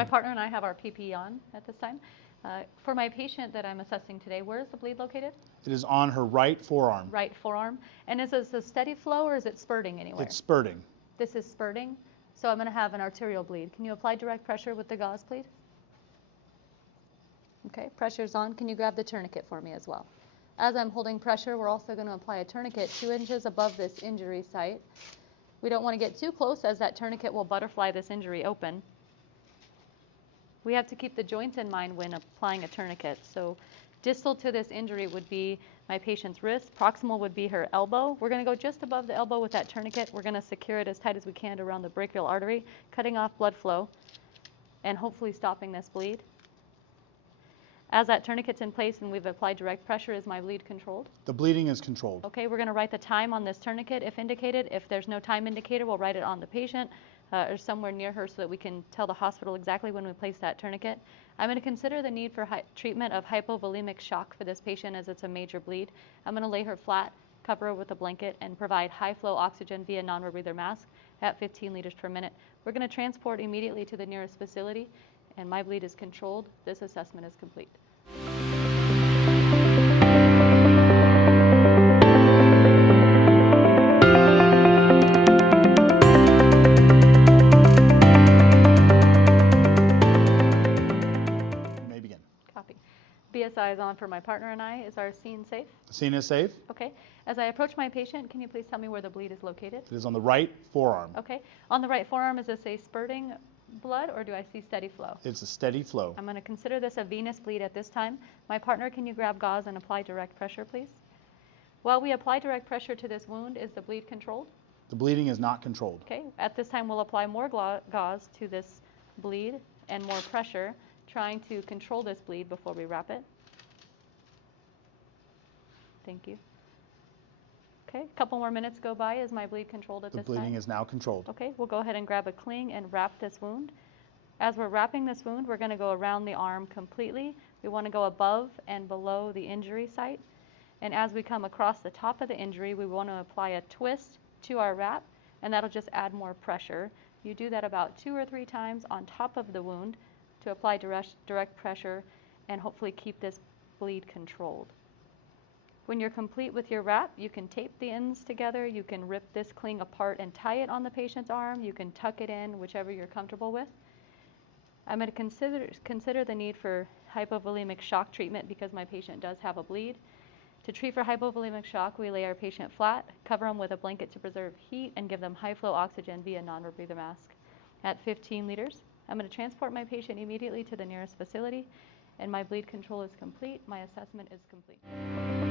My partner and I have our PPE on at this time. For my patient that I'm assessing today, where is the bleed located? It is on her right forearm. Right forearm. And is this a steady flow or is it spurting anywhere? It's spurting. This is spurting. So I'm going to have an arterial bleed. Can you apply direct pressure with the gauze, please? Okay, pressure's on. Can you grab the tourniquet for me as well? As I'm holding pressure, we're also going to apply a tourniquet 2 inches above this injury site. We don't want to get too close as that tourniquet will butterfly this injury open. We have to keep the joints in mind when applying a tourniquet. So distal to this injury would be my patient's wrist. Proximal would be her elbow. We're going to go just above the elbow with that tourniquet. We're going to secure it as tight as we can around the brachial artery, cutting off blood flow and hopefully stopping this bleed. As that tourniquet's in place and we've applied direct pressure, is my bleed controlled? The bleeding is controlled. Okay, we're going to write the time on this tourniquet if indicated. If there's no time indicator, we'll write it on the patient or somewhere near her so that we can tell the hospital exactly when we place that tourniquet. I'm going to consider the need for treatment of hypovolemic shock for this patient as it's a major bleed. I'm going to lay her flat, cover her with a blanket, and provide high flow oxygen via non-rebreather mask at 15 liters per minute. We're going to transport immediately to the nearest facility, and my bleed is controlled. This assessment is complete. BSI is on for my partner and I. Is our scene safe? The scene is safe. Okay. As I approach my patient, can you please tell me where the bleed is located? It is on the right forearm. Okay. On the right forearm, is this a spurting blood or do I see steady flow? It's a steady flow. I'm going to consider this a venous bleed at this time. My partner, can you grab gauze and apply direct pressure, please? While we apply direct pressure to this wound, is the bleed controlled? The bleeding is not controlled. Okay. At this time, we'll apply more gauze to this bleed and more pressure, trying to control this bleed before we wrap it. Thank you. Okay, a couple more minutes go by. Is my bleed controlled at this time? The bleeding is now controlled. Okay, we'll go ahead and grab a cling and wrap this wound. As we're wrapping this wound, we're going to go around the arm completely. We want to go above and below the injury site. And as we come across the top of the injury, we want to apply a twist to our wrap, and that'll just add more pressure. You do that about 2 or 3 times on top of the wound to apply direct pressure and hopefully keep this bleed controlled. When you're complete with your wrap, you can tape the ends together, you can rip this cling apart and tie it on the patient's arm, you can tuck it in, whichever you're comfortable with. I'm going to consider the need for hypovolemic shock treatment because my patient does have a bleed. To treat for hypovolemic shock, we lay our patient flat, cover them with a blanket to preserve heat, and give them high flow oxygen via non-rebreather mask at 15 liters. I'm going to transport my patient immediately to the nearest facility, and my bleed control is complete. My assessment is complete.